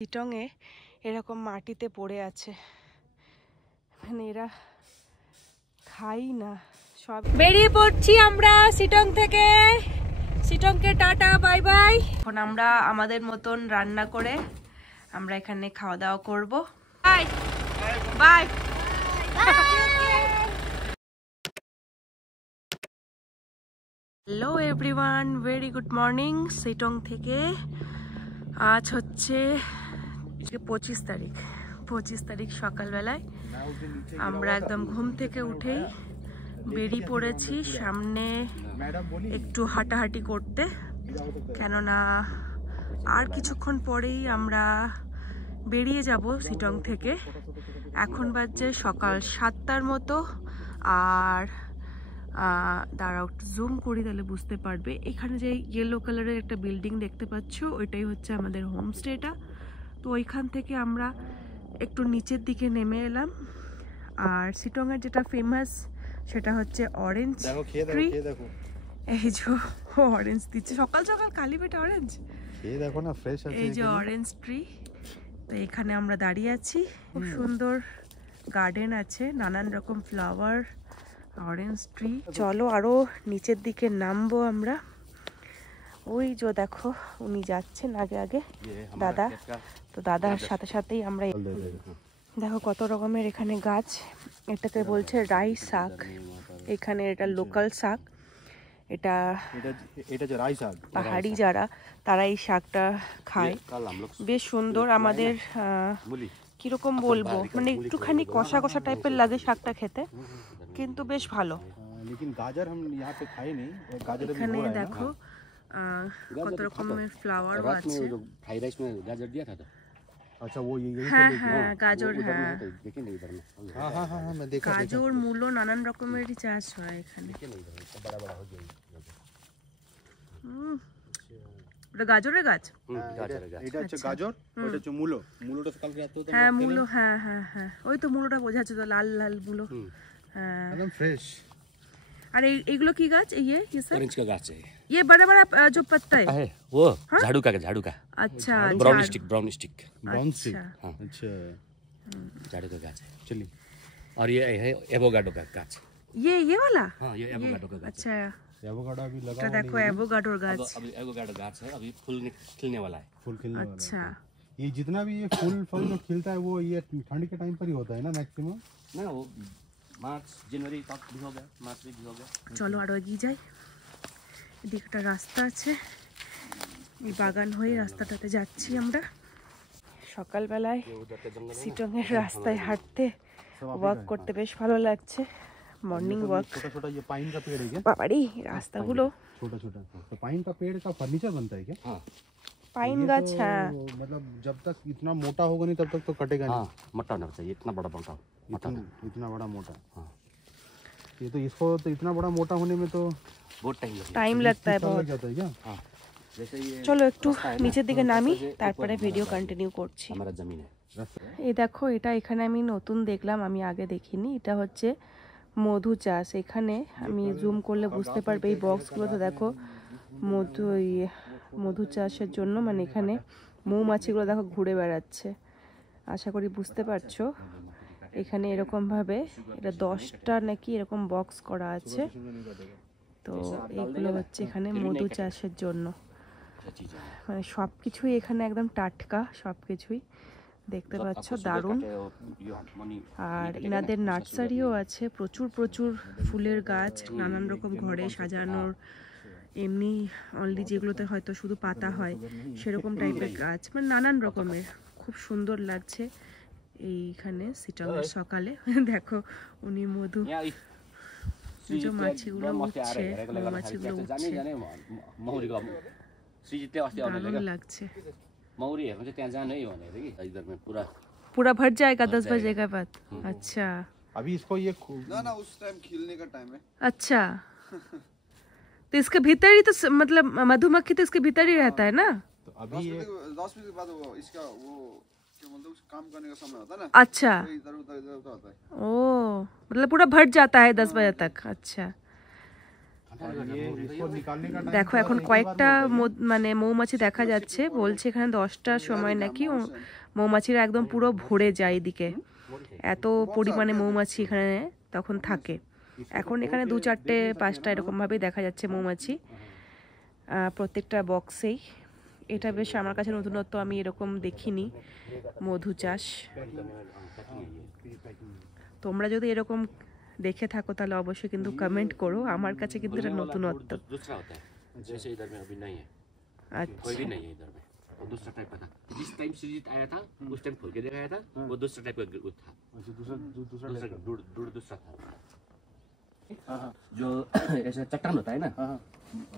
চিটংয়ে এরকম মাটিতে পড়ে আছে, মানে এরা খাই না সব। বেরিয়ে পড়ছি আমরা চিটং থেকে। চিটংকে টাটা বাই বাই। এখন আমরা আমাদের মতন রান্না করে আমরা এখানে খাওয়া দাওয়া করব। Bye bye. Hello everyone, very good morning Chittagong থেকে। আজ হচ্ছে 25 তারিখ সকালবেলায় আমরা একদম ঘুম থেকে উঠেই বেরিয়ে পড়েছি সামনে একটু হাঁটাহাঁটি করতে, কেননা আর কিছুক্ষণ পরেই আমরা বেরিয়ে যাব চিটং থেকে। এখন বাজছে সকাল 7টার মতো। আর দাঁড়াও একটু জুম করি তাহলে বুঝতে পারবে। এখানে যে ইয়েলো কালারের একটা বিল্ডিং দেখতে পাচ্ছ, ওইটাই হচ্ছে আমাদের হোমস্টেটা। তো ওইখান থেকে আমরা একটু নিচের দিকে নেমে এলাম। আর চিটংয়ের যেটা ফেমাস সেটা হচ্ছে অরেঞ্জ ট্রি। এই যে অরেঞ্জ দিচ্ছে সকাল সকাল, কালি পেটে অরেঞ্জ। দেখো না, ফ্রেশ আছে। এই যে অরেঞ্জ ট্রি। তো এখানে আমরা দাঁড়িয়ে আছি, খুব সুন্দর গার্ডেন আছে, নানান রকম ফ্লাওয়ার, অরেঞ্জ ট্রি। চলো আরো নিচের দিকে নামবো আমরা। ওই যে দেখো উনি যাচ্ছেন আগে আগে, দাদা। তো দাদার সাথে সাথেই আমরা দেখো কত রকমের এখানে গাছ। এটাকে বলছে রাই শাক, এখানে এটা লোকাল শাক। এটা যে রাই শাক, পাহাড়ি যারা তারা এই শাকটা খায়, বেশ সুন্দর। আমাদের কিরকম বলবো, মানে একটুখানি কষা কষা টাইপের লাগে শাকটা খেতে, কিন্তু বেশ ভালো। এখানে দেখো কত রকমের ফ্লাওয়ারও আছে। হ্যাঁ হ্যাঁ গাজর, হ্যাঁ গাজর, মূলো, নানান রকমেরই চাষ হয় এখানে। ওটা গাজরের গাছ, এটা হচ্ছে গাজর, ওটা হচ্ছে মূলো। মূলোটা কালকে রাতে তো হ্যাঁ মূলো, হ্যাঁ হ্যাঁ হ্যাঁ ওই তো মূলোটা বোঝা যাচ্ছে, তো লাল লাল মূলো। হ্যাঁ एकदम फ्रेश। আর এইগুলো কি গাছ? ये सर ऑरेंज का गाछ है ये बड़ा बड़ा जो पत्ता है वो झाड़ू का अच्छा, ब्राउन स्टिक अच्छा हाँ अच्छा, झाड़ू का गाछ है। चलिए। और ये है एवोकाडो का गाछ। ये वाला, हाँ ये एवोकाडो का गाछ। अच्छा एवोकाडो अभी लगा तो देखो एवोकाडो गाछ। अभी एवोकाडो गाछ है, अभी फूल खिलने वाला है। फूल खिलने वाला अच्छा है। ये जितना भी ये फूल फल जो खिलता है वो ये ठंड के टाइम पर ही होता है ना मैक्सिमम? ना वो मार्च जनवरी तक भी हो गया, मार्च भी हो गया। চলো আরো এগিয়ে যাই। এদিকে একটা রাস্তা আছে, এই বাগান হয়ে রাস্তাটাতে যাচ্ছি আমরা। সকালবেলায় চিটংয়ের রাস্তায় হাঁটতে, ওয়াক করতে বেশ ভালো লাগছে। Morning walk. छोटा छोटा ये पाइन का पेड़ है क्या? বাবারি রাস্তাগুলো छोटा छोटा, तो पाइन का पेड़ का फर्नीचर बनता है क्या? हाँ পাইন গাছ, হ্যাঁ मतलब जब तक इतना मोटा होगा नहीं तब तक तो कटेगा हाँ नहीं। मोटा होना चाहिए, इतना बड़ा मोटा इतना बड़ा मोटा। हाँ ये तो इसको तो इतना बड़ा मोटा होने में तो बहुत टाइम लगेगा। টাইম লাগता है लग बहुत। जाता है क्या? हाँ जैसे ये চলো একটু নিচের দিকে নামি, তারপরে ভিডিও কন্টিনিউ করছি। हमारा जमीन है। এই দেখো এটা এখানে আমি নতুন দেখলাম, আমি আগে দেখিনি। এটা হচ্ছে মধু চাষ। এখানে আমি জুম করলে বুঝতে পারবে, এই বক্সগুলোতে দেখো মধু চাষের জন্য, মানে এখানে মৌমাছিগুলো দেখো ঘুরে বেড়াচ্ছে। আশা করি বুঝতে পারছো। এখানে এরকমভাবে এটা 10টা নাকি এরকম বক্স করা আছে। তো এইগুলো হচ্ছে এখানে মধু চাষের জন্য, মানে সব কিছুই এখানে একদম টাটকা, সব কিছুই দেখতে পাচ্ছ, দারুণ। আর এনাদের নার্সারিও আছে, প্রচুর প্রচুর ফুলের গাছ, নানান রকম ঘরে সাজানোর, এমনি অনলি যেগুলোতে হয়তো শুধু পাতা হয় সেরকম টাইপের গাছ, মানে নানান রকমের। খুব সুন্দর লাগছে এইখানে চিটংয়ের সকালে। দেখো উনি মধু, যে মাছিগুলো উঠছে, মৌমাছিগুলো উঠছে, দারুণ লাগছে। पूरा भर जाएगा 10 बजे के बाद? अच्छा अभी इसको ये ना उस टाइम खिलने का टाइम है। अच्छा तो इसके भीतर ही तो मतलब मधुमक्खी तो इसके भीतर ही रहता है ना? तो अभी 10 बजे के बाद वो इसका वो क्या मतलब काम करने का समय होता है ना। अच्छा इधर उधर ओ मतलब पूरा भर जाता है 10 बजे तक। अच्छा इसको निकालने का দেখো এখন কয়েকটা মানে মৌমাছি দেখা যাচ্ছে, বলছে এখানে 10টার সময় নাকি মৌমাছিরা একদম পুরো ভরে যায় এদিকে, এত পরিমাণে মৌমাছি এখানে তখন থাকে। এখন এখানে 2, 4, 5টা এরকমভাবেই দেখা যাচ্ছে মৌমাছি প্রত্যেকটা বক্সেই। এটা বেশ আমার কাছে নতুনত্ব, আমি এরকম দেখিনি মধু চাষ। তোমরা যদি এরকম দেখে থাকো তাহলে অবশ্যই কিন্তু কমেন্ট করো, আমার কাছে কিন্তু এটা নতুনত্ব। दूसरा टाइप का था, जिस टाइम सृजित आया था उस टाइम खोल के दिखाया था, वो दूसरा टाइप का था, दूसरा था। जो ऐसा चट्टान होता है ना,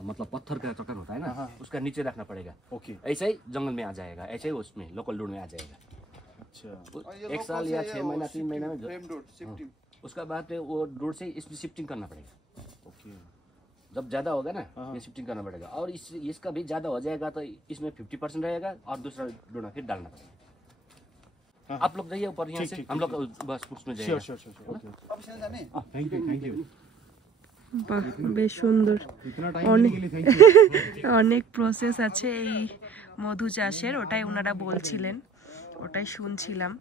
मतलब पत्थर का चट्टान होता है ना, उसका नीचे रखना पड़ेगा। ओके, ऐसा ही जंगल में आ जाएगा, ऐसे ही उसमें लोकल डूड में आ जाएगा। अच्छा, 1 साल या 6 महीना 3 महीना में फ्रेम डोर शिफ्टिंग, उसका बाद वो डूड से इसमें शिफ्टिंग करना पड़ेगा। ओके, जब ज्यादा होगा ना ये शिफ्टिंग करना पड़ेगा, और इसका भी ज्यादा हो जाएगा तो इसमें 50% रहेगा और दूसरा डोना फिर डालना पड़ेगा। आप लोग जाइए ऊपर यहाँ से, हम लोग बस उसमें जाएंगे। श्योर, ओके, अब चले जाने। Thank you. বাহ, বেশ সুন্দর। इतना टाइम देने के लिए थैंक यू। অনেক প্রসেস আছে এই মধু চাষের, ওটাই ওনারা বলছিলেন, ওটাই শুনছিলাম।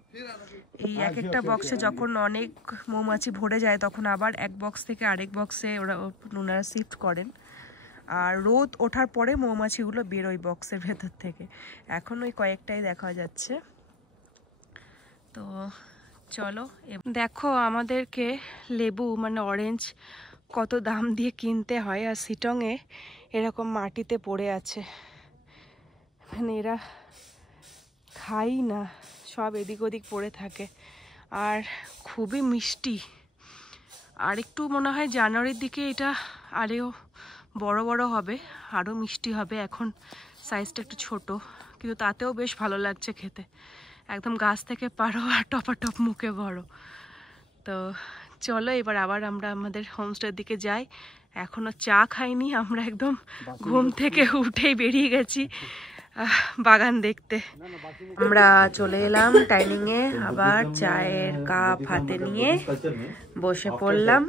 এই এক একটা বক্সে যখন অনেক মৌমাছি ভরে যায় তখন আবার এক বক্স থেকে আরেক বক্সে ওনারা শিফট করেন, আর রোদ ওঠার পরে মৌমাছিগুলো বেরোয় বক্সের ভেতর থেকে। এখন ওই কয়েকটাই দেখা যাচ্ছে। তো চলো দেখো আমাদেরকে লেবু মানে অরেঞ্জ কত দাম দিয়ে কিনতে হয়, আর শিটংয়ে এরকম মাটিতে পড়ে আছে, মানে এরা খাই না, সব এদিক ওদিক পড়ে থাকে, আর খুবই মিষ্টি। আর একটু মনে হয় জানুয়ারির দিকে এটা আরও বড় বড় হবে, আরও মিষ্টি হবে। এখন সাইজটা একটু ছোট, কিন্তু তাতেও বেশ ভালো লাগছে খেতে, একদম গাছ থেকে পারো আর টপাটপ মুখে ভরো। তো চলো এবার আবার আমরা আমাদের হোমস্টের দিকে যাই। এখনো চা খাইনি, আমরা একদম ঘুম থেকে উঠেই বেরিয়ে গেছি বাগান দেখতে। আমরা চলে এলাম ডাইনিং এ, আবার চায়ের কাপ হাতে নিয়ে বসে পড়লাম।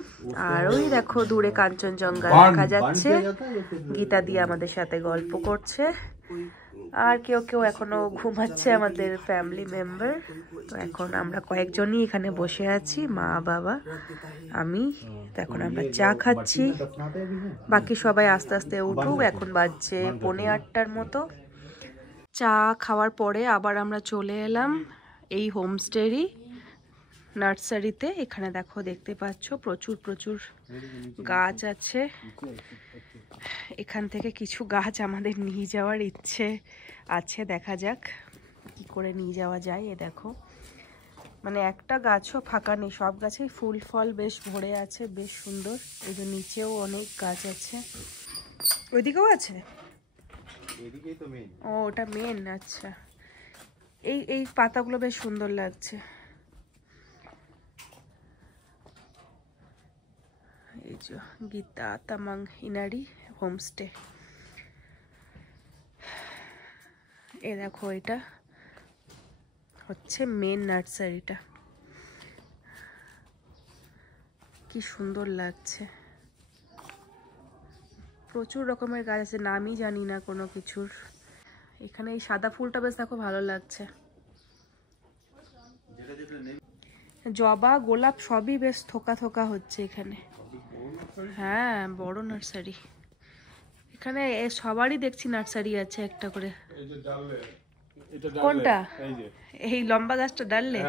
আর ওই দেখো দূরে কাঞ্চনজঙ্ঘা দেখা যাচ্ছে, গীতা দিয়ে আমাদের সাথে গল্প করছে, আর কেউ কেউ এখনো ঘুমাচ্ছে আমাদের ফ্যামিলি মেম্বার। তো এখন আমরা কয়েকজনই এখানে বসে আছি, মা বাবা আমি। তো এখন আমরা চা খাচ্ছি, বাকি সবাই আস্তে আস্তে উঠুক, এখন বাজছে 7:45 মতো। চা খাওয়ার পরে আবার আমরা চলে এলাম এই হোমস্টেরই নার্সারিতে। এখানে দেখো দেখতে পাচ্ছ প্রচুর গাছ আছে। এখান থেকে কিছু গাছ আমাদের নিয়ে যাওয়ার ইচ্ছে আছে, দেখা যাক কি করে নিয়ে যাওয়া যায়। এ দেখো মানে একটা গাছও ফাঁকা নেই, সব গাছেই ফুল ফল বেশ ভরে আছে, বেশ সুন্দর। এই যে নিচেও অনেক গাছ আছে, ওইদিকেও আছে। ও ওটা মেন, আচ্ছা। এই পাতাগুলো বেশ সুন্দর লাগছে। এই যে গীতা তামাং ইনারি হোমস্টে। এ দেখো এটা হচ্ছে মেন নার্সারিটা, কি সুন্দর লাগছে। প্রচুর রকমের গাছ আছে, নামই জানি না কোনো কিছুর। এখানে এই সাদা ফুলটা বেশ দেখো ভালো লাগছে। জবা গোলাপ সবই বেশ থোকা থোকা হচ্ছে এখানে। হ্যাঁ বড় নার্সারি, এখানে সবারই দেখছি নার্সারি আছে একটা করে। কোনটা? এই লম্বা গাছটা ডাললে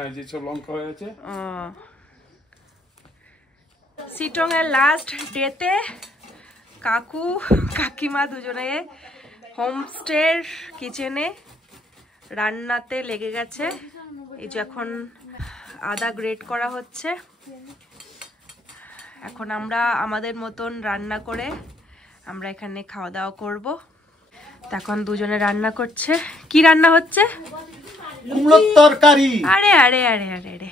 সিটং এর লাস্ট ডেতে কাকু কাকিমা দুজনে হোমস্টের কিচেনে রান্নাতে লেগে গেছে। এই যে এখন আদা গ্রেট করা হচ্ছে, এখন আমরা আমাদের মতন রান্না করে আমরা এখানে খাওয়া দাওয়া করব। এখন দুজনে রান্না করছে। কি রান্না হচ্ছে? কুমড়োর তরকারি। আরে আরে আরে আরে আরে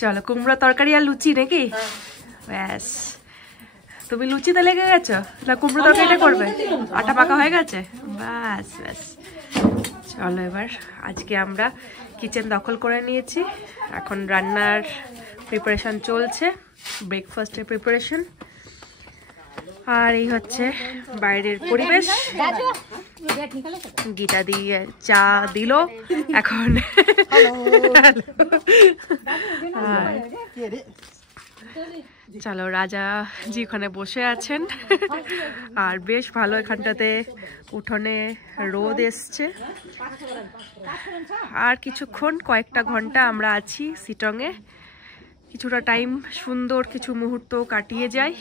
চলো, কুমড়ো তরকারি আর লুচি নাকি? ব্যাস, তুমি লুচিতে লেগে গেছো না কুমড়ো তরকারিটা করবে? আটা পাকা হয়ে গেছে, ব্যাস ব্যাস। চলো এবার আজকে আমরা কিচেন দখল করে নিয়েছি, এখন রান্নার প্রিপারেশন চলছে, ব্রেকফাস্টের প্রিপারেশন। আর এই হচ্ছে বাইরের পরিবেশ। গীতা দিয়ে চা দিল এখন। চলো, রাজা জি ওখানে বসে আছেন আর বেশ ভালো এখানটাতে উঠোনে রোদ এসছে। আর কিছুক্ষণ, কয়েকটা ঘন্টা আমরা আছি শিটংয়ে। কিছুটা টাইম সুন্দর কিছু মুহূর্ত কাটিয়ে যাই।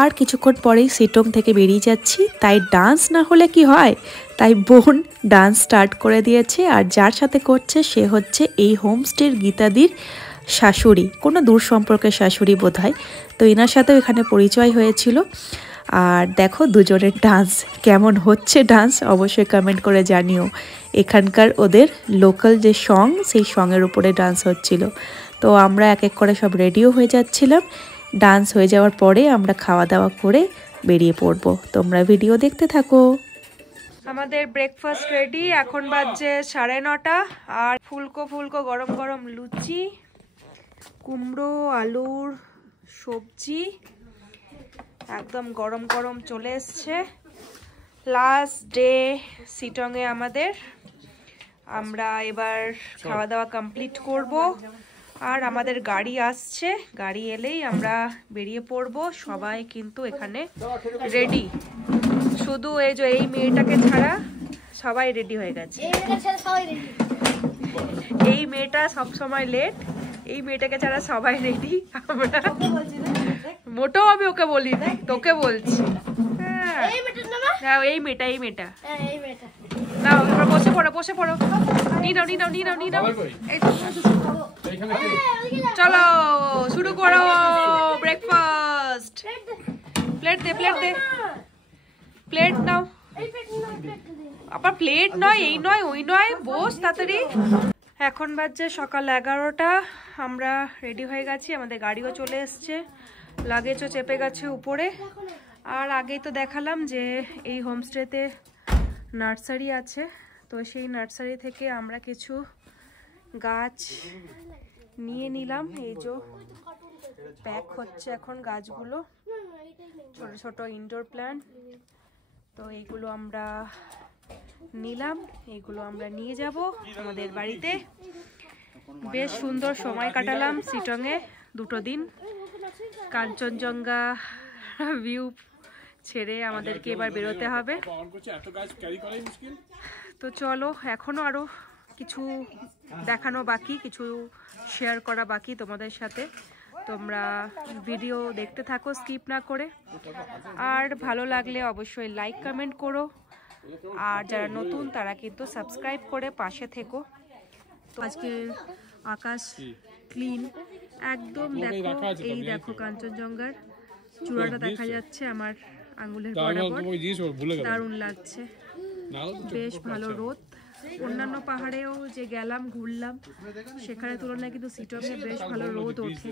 আর কিছুক্ষণ পরেই শিটং থেকে বেরিয়ে যাচ্ছি। তাই ডান্স না হলে কি হয়, তাই বোন ডান্স স্টার্ট করে দিয়েছে। আর যার সাথে করছে সে হচ্ছে এই হোমস্টের গীতাদির শাশুড়ি, কোনো দূর সম্পর্কের শাশুড়ি বোধহয়। তো এনার সাথেও এখানে পরিচয় হয়েছিল। আর দেখো দুজনের ডান্স কেমন হচ্ছে, ডান্স অবশ্যই কমেন্ট করে জানিও। এখানকার ওদের লোকাল যে সং, সেই সঙের উপরে ডান্স হচ্ছিল। তো আমরা এক এক করে সব রেডিও হয়ে যাচ্ছিলাম। ডান্স হয়ে যাওয়ার পরে আমরা খাওয়া দাওয়া করে বেরিয়ে পড়বো। তোমরা ভিডিও দেখতে থাকো। আমাদের ব্রেকফাস্ট রেডি, এখন বাজছে 9:30। আর ফুলকো ফুলকো গরম গরম লুচি, কুমড়ো আলুর সবজি একদম গরম গরম চলে এসছে। লাস্ট ডে শিটংয়ে আমাদের। আমরা এবার খাওয়া দাওয়া কমপ্লিট করব। আর আমাদের গাড়ি আসছে, গাড়ি এলেই আমরা বেরিয়ে পড়ব। সবাই কিন্তু এখানে রেডি, শুধু এই যে এই মেয়েটাকে ছাড়া সবাই রেডি হয়ে গেছে। এই মেয়েটা সব সময় লেট, এই মেয়েটাকে ছাড়া সবাই রেডি। আমরা মোটেও আমি ওকে বলি, তোকে বলছি। হ্যাঁ এই মেয়েটা নাও, তোমরা বসে পড়ো, বসে পড়ো। নিয়ে নাও। চলো শুরু করো ব্রেকফাস্ট। প্লেট দে প্লেট নাও। আবার প্লেট নয়, এই নয় ওই নয়, বস তাড়াতাড়ি। এখন বাজছে সকাল 11টা। আমরা রেডি হয়ে গেছি, আমাদের গাড়িও চলে এসছে, লাগেজও চেপে গেছে উপরে। আর আগেই তো দেখালাম যে এই হোমস্টেতে নার্সারি আছে। তো সেই নার্সারি থেকে আমরা কিছু গাছ নিয়ে নিলাম। এই যে প্যাক হচ্ছে এখন গাছগুলো, ছোট ছোট ইনডোর প্ল্যান্ট। তো এইগুলো আমরা নিলাম, এইগুলো আমরা নিয়ে যাব আমাদের বাড়িতে। বেশ সুন্দর সময় কাটালাম শিটংয়ে 2 দিন। কাঞ্চনজঙ্ঘা ভিউ ছেড়ে আমাদেরকে এবার বেরোতে হবে। তো চলো, এখনো আরো কিছু দেখানো বাকি, কিছু শেয়ার করা বাকি তোমাদের সাথে। তোমরা ভিডিও দেখতে থাকো স্কিপ না করে। আর ভালো লাগলে অবশ্যই লাইক কমেন্ট করো। আর যারা নতুন তারা কিন্তু সাবস্ক্রাইব করে পাশে থেকো। তো আজকে আকাশ ক্লিন একদম। দেখো এই দেখো কাঞ্চনজঙ্ঘার চূড়াটা দেখা যাচ্ছে আমার আঙ্গুলের বরাবর, দারুণ লাগছে। বেশ ভালো রোদ। অন্যান্য পাহাড়েও যে গেলাম ঘুরলাম সেখানে তুলনায় কিন্তু শিটংয়ে বেশ ভালো রোদ ওঠে।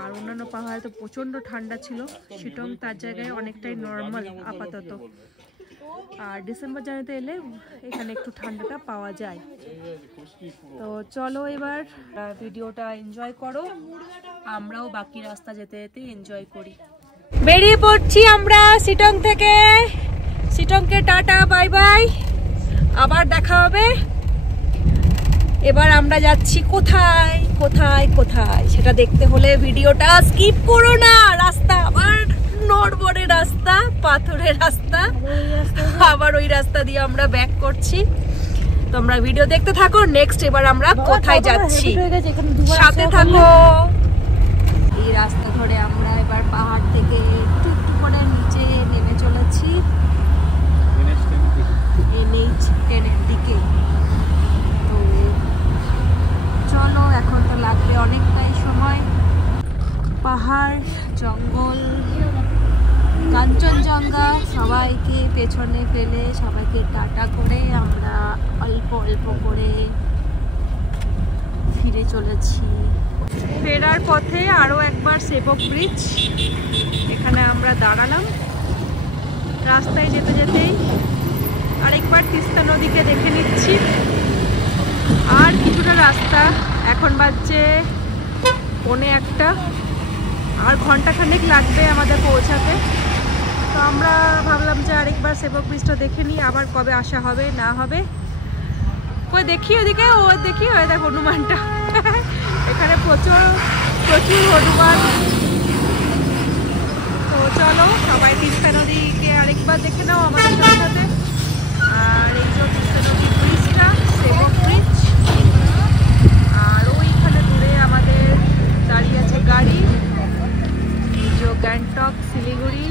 আর অন্যান্য পাহাড়ে তো প্রচণ্ড ঠান্ডা ছিল, শিটং তার জায়গায় অনেকটাই নর্মাল আপাতত। আর ডিসেম্বর জানুয়ারিতে এলে এখানে একটু ঠান্ডাটা পাওয়া যায়। তো চলো এবার ভিডিওটা এনজয় করো, আমরাও বাকি রাস্তা যেতে যেতে এনজয় করি। বেরিয়ে পড়ছি আমরা শিটং থেকে। শিটংকে টাটা বাই বাই, আবার দেখা হবে। এবার আমরা যাচ্ছি কোথায় কোথায় কোথায় সেটা দেখতে হলে ভিডিওটা স্কিপ করো না। রাস্তা আবার নড়বড়ে রাস্তা, পাথরের রাস্তা, আবার ওই রাস্তা দিয়ে আমরা ব্যাক করছি। তোমরা ভিডিও দেখতে থাকো। নেক্সট এবার আমরা কোথায় যাচ্ছি সাথে থাকো। এই রাস্তা ধরে আমরা এবার পাহাড় থেকে একটু একটু করে নিচে নেমে চলেছি NH10 এর দিকে। তো চলো, এখন তো লাগবে অনেকটাই সময়। পাহাড়, জঙ্গল, কাঞ্চনজঙ্ঘা সবাইকে পেছনে ফেলে সবাইকে টাটা করে আমরা অল্প অল্প করে ফিরে চলেছি। ফেরার পথে আরও একবার সেবক ব্রিজ, এখানে আমরা দাঁড়ালাম। রাস্তায় যেতে যেতেই আরেকবার তিস্তা নদীকে দেখে নিচ্ছি। আর কিছুটা রাস্তা, এখন বাজছে 1:45, আর ঘন্টাখানেক লাগবে আমাদের পৌঁছাতে। আমরা ভাবলাম যে আরেকবার সেবক ব্রিজটা দেখে নিই, আবার কবে আসা হবে না হবে। কই দেখি ওদিকে, ও দেখি ওই দেখ হনুমানটা এখানে প্রচুর প্রচুর হনুমান। তো চলো সবাই তিস্তা নদীকে আরেকবার দেখে নাও আমাদের সাথে সাথে। আর এই যে তিস্তা নদী ব্রিজটা, সেবক ব্রিজ। আর ওইখানে দূরে আমাদের দাঁড়িয়ে আছে গাড়ি, এই যে গ্যাংটক শিলিগুড়ি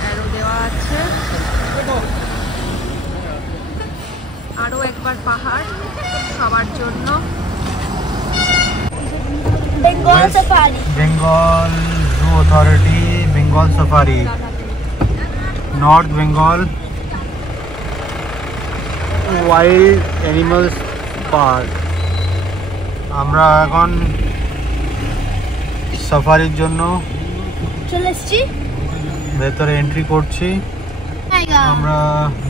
অ্যারো দেওয়া আছে। আরো একবার পাহাড় সবার জন্য। Bengal Safari. Bengal Zoo Authority, Bengal Safari, North Bengal Wild Animals Park। আমরা এখন সাফারির জন্য চলে এসছি, ভেতরে এন্ট্রি করছি। আমরা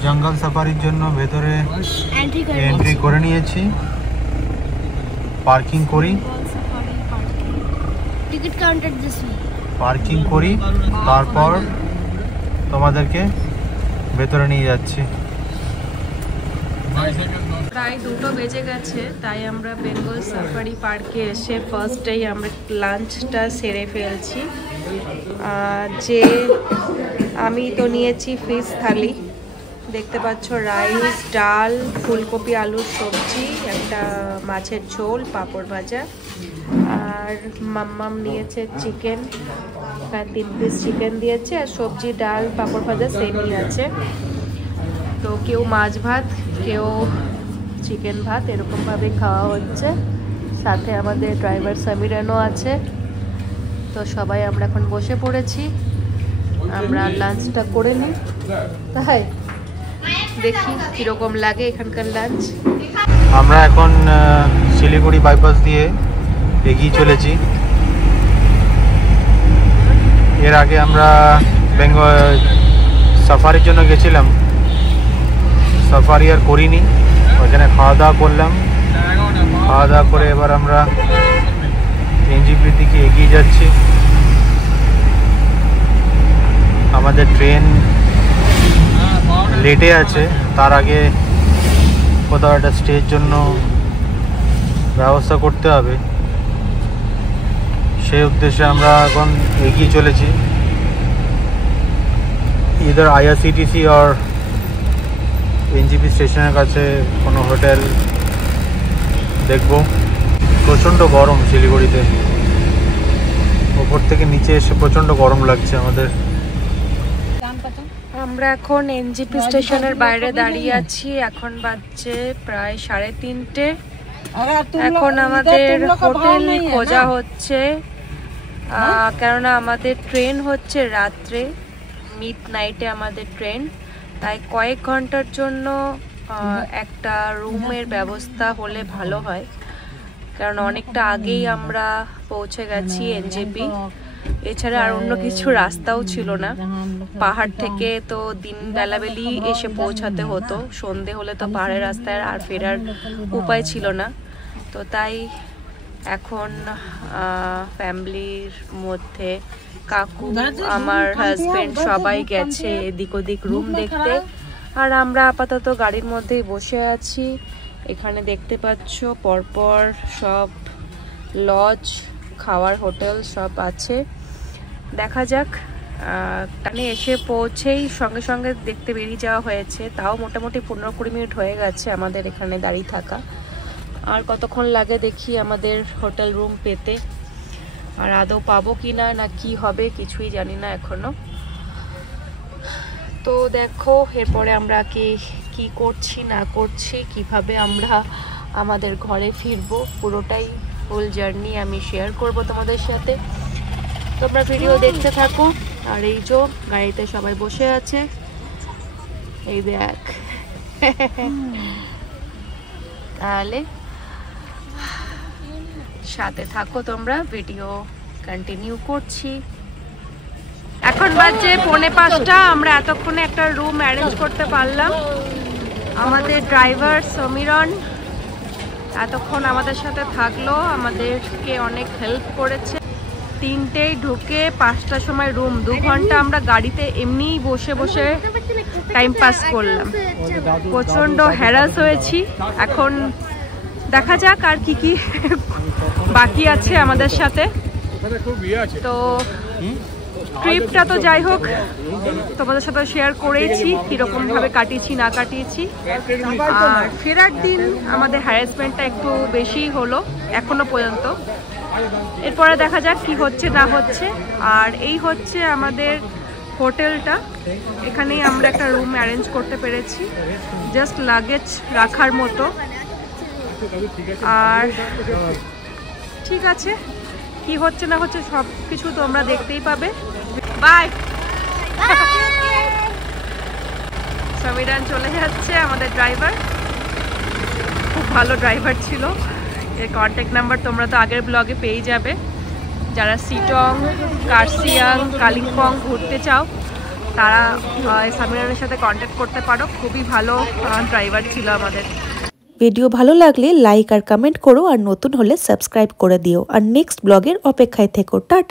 জঙ্গল সাফারির জন্য ভেতরে এন্ট্রি করে নিয়েছি। পার্কিং করি, টিকিট কাউন্টার দিস পার্কিং করি, তারপর তোমাদেরকে ভেতরে নিয়ে যাচ্ছি। প্রায় 2টো বেজে গেছে, তাই আমরা বেঙ্গল সাফারি পার্কে এসে ফার্স্টেই আমরা লাঞ্চটা সেরে ফেলছি। যে আমি তো নিয়েছি ফিশ থালি, দেখতে পাচ্ছ রাইস, ডাল, ফুলকপি আলুর সবজি, একটা মাছের ঝোল, পাঁপড় ভাজা। আর মাম্মাম নিয়েছে চিকেন, 3 পিস চিকেন দিয়েছে, আর সবজি ডাল পাঁপড় ভাজা সেমই আছে। তো কেউ মাছ ভাত, কেউ চিকেন ভাত, এরকমভাবে খাওয়া হচ্ছে। সাথে আমাদের ড্রাইভার সামিরানও আছে। তো সবাই আমরা এখন বসে পড়েছি, আমরা লাঞ্চটা করে নিই। তাই দেখি কীরকম লাগে এখানকার লাঞ্চ। আমরা এখন শিলিগুড়ি বাইপাস দিয়ে এগিয়ে চলেছি। এর আগে আমরা বেঙ্গল সাফারির জন্য গেছিলাম, সাফারি আর করিনি, ওইখানে খাওয়া দাওয়া করলাম। খাওয়া দাওয়া করে এবার আমরা এনজিপির দিকে এগিয়ে যাচ্ছি। আমাদের ট্রেন লেটে আছে, তার আগে কোথাও একটা স্টের জন্য ব্যবস্থা করতে হবে, সেই উদ্দেশ্যে আমরা এখন এগিয়ে চলেছি। ইদার আইআরসিটিসি আর এনজিপি স্টেশনের কাছে কোনো হোটেল দেখব। প্রচণ্ড গরম শিলিগুড়িতে, ওপর থেকে নিচে এসে প্রচণ্ড গরম লাগছে আমাদের। আমরা এখন এনজিপি স্টেশনের বাইরে দাঁড়িয়ে আছি। এখন বাজছে প্রায় 3:30। এখন আমাদের হোটেল খোঁজা হচ্ছে, কেননা আমাদের ট্রেন হচ্ছে রাত্রে, মিড নাইটে আমাদের ট্রেন। তাই কয়েক ঘন্টার জন্য একটা রুমের ব্যবস্থা হলে ভালো হয়, কারণ অনেকটা আগেই আমরা পৌঁছে গেছি এনজেপি। এছাড়া আর অন্য কিছু রাস্তাও ছিল না, পাহাড় থেকে তো দিন বেলাবেলি এসে পৌঁছাতে হতো, সন্ধে হলে তো পাহাড়ের রাস্তায় আর ফেরার উপায় ছিল না। তো তাই এখন ফ্যামিলির মধ্যে কাকু, আমার হাজবেন্ড সবাই গেছে এদিক ওদিক রুম দেখতে, আর আমরা আপাতত গাড়ির মধ্যেই বসে আছি। এখানে দেখতে পাচ্ছ পরপর সব লজ, খাওয়ার হোটেল সব আছে। দেখা যাক, টানে এসে পৌঁছেই সঙ্গে সঙ্গে দেখতে বেরিয়ে যাওয়া হয়েছে, তাও মোটামুটি 15-20 মিনিট হয়ে গেছে আমাদের এখানে দাঁড়িয়ে থাকা। আর কতক্ষণ লাগে দেখি আমাদের হোটেল রুম পেতে, আর আদৌ পাবো কি না, না কি হবে কিছুই জানি না এখনো। তো দেখো এরপরে আমরা কি করছি না করছি, কিভাবে আমরা আমাদের ঘরে ফিরবো, পুরোটাই ফুল জার্নি আমি শেয়ার করব তোমাদের সাথে। তোমরা ভিডিও দেখতে থাকো। আর এই যে গাড়িতে সবাই বসে আছে, এই দেখ। তাহলে সাথে থাকো তোমরা, ভিডিও কন্টিনিউ করছি। এখন বাজে 4:45। আমরা এতক্ষণে একটা রুম অ্যারেঞ্জ করতে পারলাম। আমাদের ড্রাইভার সমীরন এতক্ষণ আমাদের সাথে থাকলো, আমাদেরকে অনেক হেল্প করেছে। 3টেই ঢুকে 5টার সময় রুম। 2 ঘন্টা আমরা গাড়িতে এমনিই বসে বসে টাইম পাস করলাম। প্রচণ্ড হ্যারাস হয়েছি। এখন দেখা যাক আর কি কি বাকি আছে আমাদের সাথে। তো ট্রিপটা তো যাই হোক তোমাদের সাথে শেয়ার করেছি কীরকমভাবে কাটিয়েছি না কাটিয়েছি। আর ফেরার দিন আমাদের হ্যারাসমেন্টটা একটু বেশি হলো এখনো পর্যন্ত। এরপরে দেখা যাক কি হচ্ছে না হচ্ছে। আর এই হচ্ছে আমাদের হোটেলটা। এখানেই আমরা একটা রুম অ্যারেঞ্জ করতে পেরেছি, জাস্ট লাগেজ রাখার মতো। আর ঠিক আছে, কি হচ্ছে না হচ্ছে সব কিছু তোমরা দেখতেই পাবে। বাই। সমীরণ চলে যাচ্ছে, আমাদের ড্রাইভার। খুব ভালো ড্রাইভার ছিল। এর কন্ট্যাক্ট নাম্বার তোমরা তো আগের ব্লগে পেয়ে যাবে। যারা সিটং, কার্সিয়াং, কালিম্পং ঘুরতে চাও তারা সমীরণের সাথে কন্ট্যাক্ট করতে পারো। খুবই ভালো ড্রাইভার ছিল আমাদের। ভিডিও ভালো লাগলে লাইক আর কমেন্ট করো, আর নতুন হলে সাবস্ক্রাইব করে দিও। আর নেক্সট ব্লগের অপেক্ষায় থেকো। টাটা।